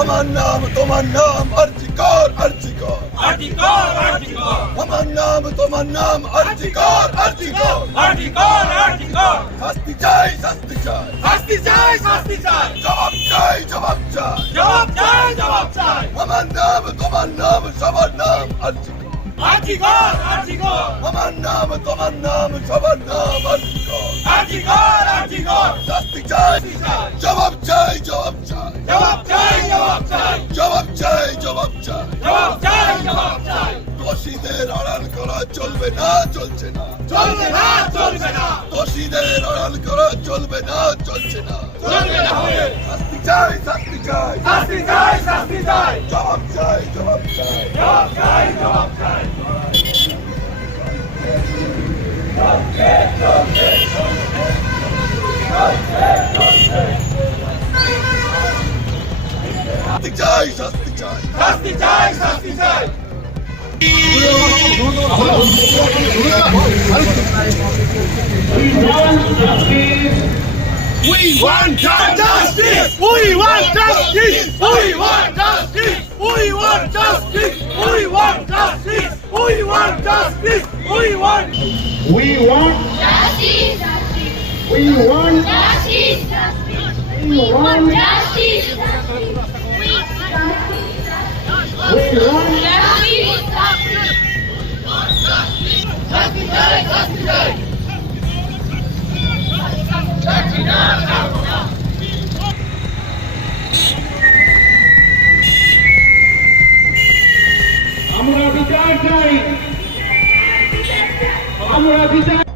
আমার নাম তোমার নাম আরজিকর আরজিকর আরজিকর আরজিকর আমার নাম তোমার নাম আরজিকর আরজিকর আরজিকর আরজিকর শাস্তি চাই শাস্তি চাই শাস্তি চাই শাস্তি চাই জবাব চাই জবাব চাই জবাব চাই জবাব চাই আমার নাম তোমার নাম সবার নাম আরজিকর আরজিকর আরজিকর আমার নাম তোমার নাম সবার নাম আরজিকর আরজিকর আরজিকর শাস্তি চাই জবাব চাই জবাব চাই জবাব চাই জবাব চাই জবাব চাই জবাব চাই জবাব চাই জবাব চাই দোষীদের আড়াল করা চলবে না চলছে না চলবে না চলবে না দোষীদের আড়াল করা চলবে না চলছে না চলবে না হবে শাস্তি চাই শাস্তি চাই শাস্তি চাই শাস্তি চাই জবাব চাই জবাব চাই জবাব চাই জবাব চাই শাস্তি চাই শাস্তি চাই শাস্তি চাই শাস্তি চাই We want justice! We want justice! We want justice! We want justice! We want justice! We want justice! We want justice! We want justice! We want justice! We want justice! আমরা বিচার চাই আমরা বিচার